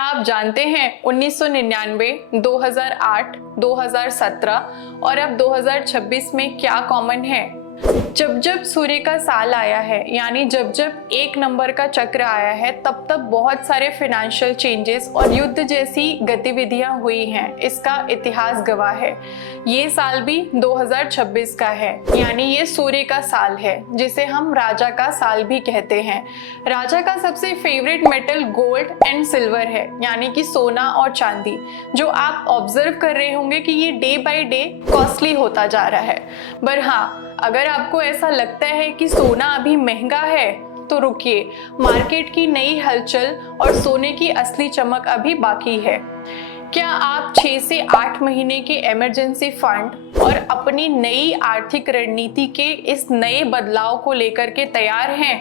आप जानते हैं 1999, 2008, 2017 और अब 2026 में क्या कॉमन है? जब जब सूर्य का साल आया है, यानी जब जब एक नंबर का चक्र आया है, तब तब बहुत सारे फाइनेंशियल चेंजेस और युद्ध जैसी गतिविधियां हुई हैं। इसका इतिहास गवाह है। ये साल भी 2026 का है, यानी ये सूर्य का साल है, जिसे हम राजा का साल भी कहते हैं। राजा का सबसे favourite metal gold and silver है, यानी कि सोना और चांदी, जो आप ऑब्जर्व कर रहे होंगे कि ये डे बाय डे कॉस्टली होता जा रहा है। पर हाँ, अगर आपको ऐसा लगता है कि सोना अभी महंगा है, तो रुकिए, मार्केट की नई हलचल और सोने की असली चमक अभी बाकी है। क्या आप 6 से 8 महीने के इमरजेंसी फंड और अपनी नई आर्थिक रणनीति के इस नए बदलाव को लेकर के तैयार हैं?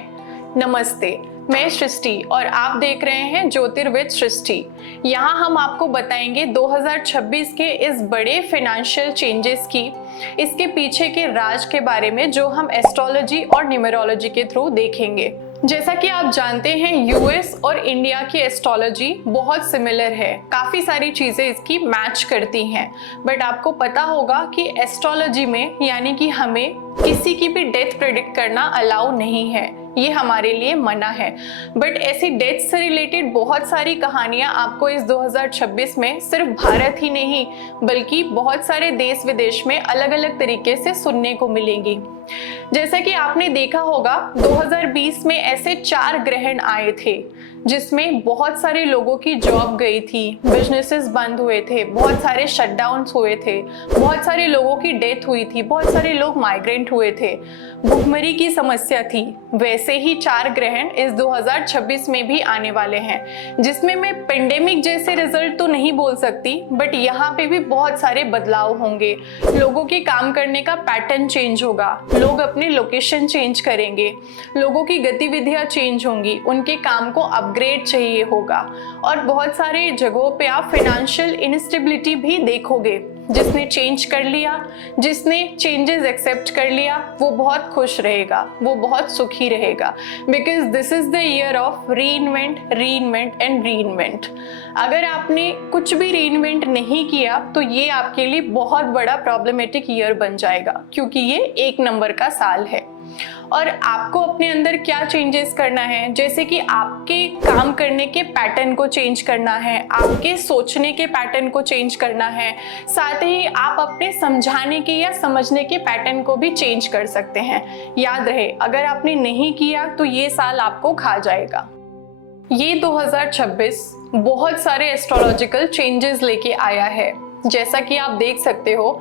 नमस्ते, मैं सृष्टि और आप देख रहे हैं ज्योतिर्विद सृष्टि। यहाँ हम आपको बताएंगे 2026 के इस बड़े फाइनेंशियल चेंजेस की, इसके पीछे के राज के बारे में, जो हम एस्ट्रोलॉजी और न्यूमरोलॉजी के थ्रू देखेंगे। जैसा कि आप जानते हैं, यूएस और इंडिया की एस्ट्रोलॉजी बहुत सिमिलर है, काफ़ी सारी चीज़ें इसकी मैच करती हैं। बट आपको पता होगा कि एस्ट्रोलॉजी में, यानी कि हमें किसी की भी डेथ प्रेडिक्ट करना अलाउ नहीं है, ये हमारे लिए मना है। बट ऐसी डेथ से रिलेटेड बहुत सारी कहानियां आपको इस 2026 में सिर्फ भारत ही नहीं, बल्कि बहुत सारे देश विदेश में अलग अलग तरीके से सुनने को मिलेंगी। जैसा कि आपने देखा होगा, 2020 में ऐसे 4 ग्रहण आए थे जिसमें बहुत सारे लोगों की जॉब गई थी, बिजनेसेस बंद हुए थे, बहुत सारे शटडाउन्स हुए थे, बहुत सारे लोगों की डेथ हुई थी, बहुत सारे लोग माइग्रेंट हुए थे, भुखमरी की समस्या थी। वैसे ही 4 ग्रहण इस 2026 में भी आने वाले हैं, जिसमें मैं पेंडेमिक जैसे रिजल्ट तो नहीं बोल सकती, बट यहाँ पे भी बहुत सारे बदलाव होंगे। लोगों के काम करने का पैटर्न चेंज होगा, लोग अपनी लोकेशन चेंज करेंगे, लोगों की गतिविधियां चेंज होंगी, उनके काम को अपग्रेड चाहिए होगा, और बहुत सारे जगहों पे आप फाइनेंशियल इनस्टेबिलिटी भी देखोगे। जिसने चेंज कर लिया, जिसने चेंजेस एक्सेप्ट कर लिया, वो बहुत खुश रहेगा, वो बहुत सुखी रहेगा, because this is the year of reinvent, reinvent and reinvent. अगर आपने कुछ भी रीइन्वेंट नहीं किया, तो ये आपके लिए बहुत बड़ा प्रॉब्लमेटिक ईयर बन जाएगा, क्योंकि ये एक नंबर का साल है। और आपको अपने अंदर क्या चेंजेस करना है, जैसे कि आपके काम करने के पैटर्न को चेंज करना है, आपके सोचने के पैटर्न को चेंज करना है, साथ ही आप अपने समझाने के या समझने के पैटर्न को भी चेंज कर सकते हैं। याद रहे, अगर आपने नहीं किया तो ये साल आपको खा जाएगा। ये 2026 बहुत सारे एस्ट्रोलॉजिकल चेंजेस लेके आया है। जैसा कि आप देख सकते हो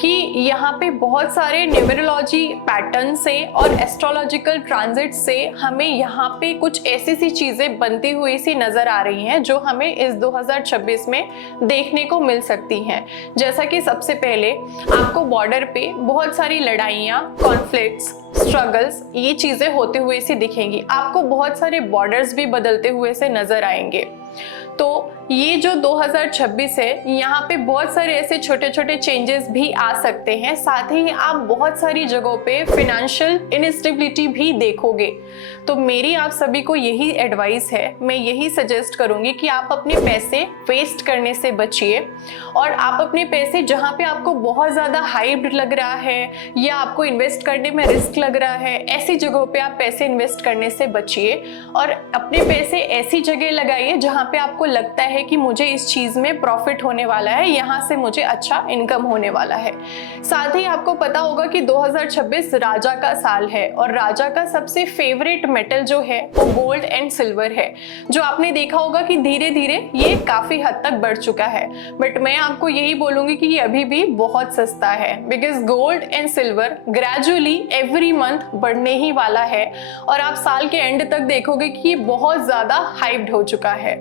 कि यहाँ पे बहुत सारे न्यूमरोलॉजी पैटर्न से और एस्ट्रोलॉजिकल ट्रांजिट से हमें यहाँ पे कुछ ऐसी सी चीज़ें बनती हुई सी नज़र आ रही हैं, जो हमें इस 2026 में देखने को मिल सकती हैं। जैसा कि सबसे पहले आपको बॉर्डर पे बहुत सारी लड़ाइयाँ, कॉन्फ्लिक्ट्स, स्ट्रगल्स, ये चीज़ें होते हुए सी दिखेंगी। आपको बहुत सारे बॉर्डर्स भी बदलते हुए से नज़र आएंगे। तो ये जो 2026 है, यहाँ पे बहुत सारे ऐसे छोटे छोटे चेंजेस भी आ सकते हैं। साथ ही आप बहुत सारी जगहों पे फाइनेंशियल इनस्टेबिलिटी भी देखोगे। तो मेरी आप सभी को यही एडवाइस है, मैं यही सजेस्ट करूँगी कि आप अपने पैसे वेस्ट करने से बचिए, और आप अपने पैसे जहाँ पे आपको बहुत ज़्यादा हाइप्ड लग रहा है या आपको इन्वेस्ट करने में रिस्क लग रहा है, ऐसी जगहों पे आप पैसे इन्वेस्ट करने से बचिए, और अपने पैसे ऐसी जगह लगाइए जहाँ पे आपको लगता है कि मुझे इस चीज़ में प्रॉफिट होने वाला है, यहाँ से मुझे अच्छा इनकम होने वाला है। साथ ही आपको पता होगा कि 2026 राजा का साल है, और राजा का सबसे फेवरेट मेटल जो है वो गोल्ड एंड सिल्वर है, जो आपने देखा होगा कि धीरे धीरे ये काफ़ी हद तक बढ़ चुका है। बट मैं आपको यही बोलूँगी कि ये अभी भी बहुत सस्ता है, because gold and silver gradually every month बढ़ने ही वाला है, और आप साल के एंड तक देखोगे कि ये बहुत ज़्यादा हाइप्ड हो चुका है।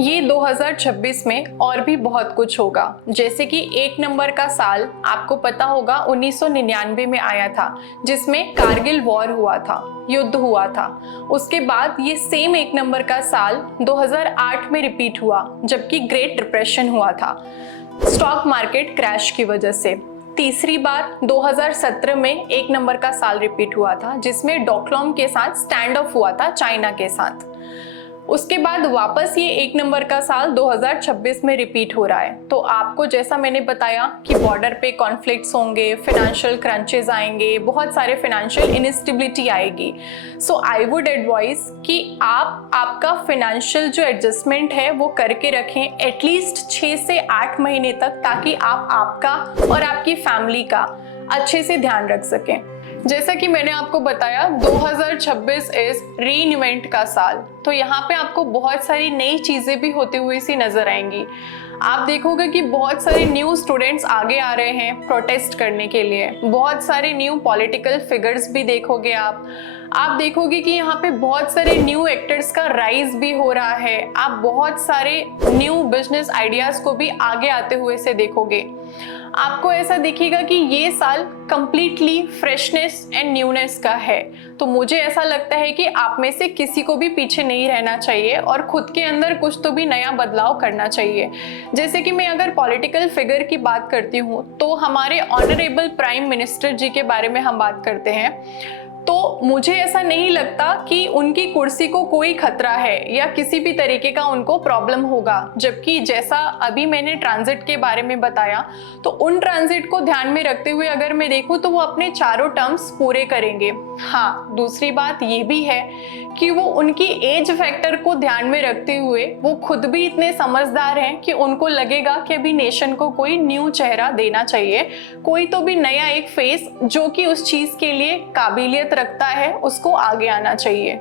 ये 2026 में और भी बहुत कुछ होगा। जैसे कि एक नंबर का साल आपको पता होगा 1999 में आया था, जिसमें कारगिल वॉर हुआ था, युद्ध हुआ था। उसके बाद ये सेम एक नंबर का साल 2008 में रिपीट हुआ, जबकि ग्रेट डिप्रेशन हुआ था स्टॉक मार्केट क्रैश की वजह से। तीसरी बार 2017 में एक नंबर का साल रिपीट हुआ था, जिसमें डॉकलॉम के साथ स्टैंड ऑफ हुआ था चाइना के साथ। उसके बाद वापस ये 1 नंबर का साल 2026 में रिपीट हो रहा है। तो आपको जैसा मैंने बताया कि बॉर्डर पे कॉन्फ्लिक्ट्स होंगे, फाइनेंशियल क्रंचेस आएंगे, बहुत सारे फाइनेंशियल इनस्टेबिलिटी आएगी। सो आई वुड एडवाइस कि आप आपका फाइनेंशियल जो एडजस्टमेंट है वो करके रखें एटलीस्ट 6 से 8 महीने तक, ताकि आप आपका और आपकी फैमिली का अच्छे से ध्यान रख सकें। जैसा कि मैंने आपको बताया 2026 इज रीइन्वेंट का साल, तो यहाँ पे आपको बहुत सारी नई चीजें भी होती हुई सी नजर आएंगी। आप देखोगे कि बहुत सारे न्यू स्टूडेंट्स आगे आ रहे हैं प्रोटेस्ट करने के लिए, बहुत सारे न्यू पॉलिटिकल फिगर्स भी देखोगे आप देखोगे कि यहाँ पे बहुत सारे न्यू एक्टर्स का राइज भी हो रहा है। आप बहुत सारे न्यू बिजनेस आइडियाज को भी आगे आते हुए से देखोगे। आपको ऐसा दिखेगा कि ये साल कंप्लीटली फ्रेशनेस एंड न्यूनेस का है। तो मुझे ऐसा लगता है कि आप में से किसी को भी पीछे नहीं रहना चाहिए और खुद के अंदर कुछ तो भी नया बदलाव करना चाहिए। जैसे कि मैं अगर पॉलिटिकल फिगर की बात करती हूँ तो हमारे ऑनरेबल प्राइम मिनिस्टर जी के बारे में हम बात करते हैं, तो मुझे ऐसा नहीं लगता कि उनकी कुर्सी को कोई खतरा है या किसी भी तरीके का उनको प्रॉब्लम होगा। जबकि जैसा अभी मैंने ट्रांजिट के बारे में बताया, तो उन ट्रांजिट को ध्यान में रखते हुए अगर मैं देखूं तो वो अपने चारों टर्म्स पूरे करेंगे। हाँ, दूसरी बात ये भी है कि वो उनकी एज फैक्टर को ध्यान में रखते हुए वो खुद भी इतने समझदार हैं कि उनको लगेगा कि अभी नेशन को कोई न्यू चेहरा देना चाहिए, कोई तो भी नया एक फेस जो कि उस चीज के लिए काबिलियत रखता है, उसको आगे आना चाहिए।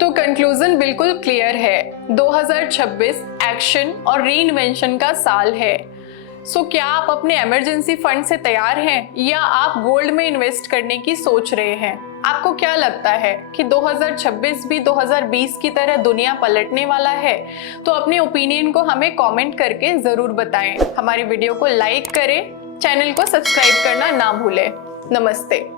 तो कंक्लूजन बिल्कुल क्लियर है, 2026 एक्शन और रीइन्वेंशन का साल है। सो क्या आप अपने इमरजेंसी फंड से तैयार हैं या आप गोल्ड में इन्वेस्ट करने की सोच रहे हैं? आपको क्या लगता है कि 2026 भी 2020 की तरह दुनिया पलटने वाला है? तो अपने ओपिनियन को हमें कमेंट करके जरूर बताएं। हमारी वीडियो को लाइक करें, चैनल को सब्सक्राइब करना ना भूलें। नमस्ते।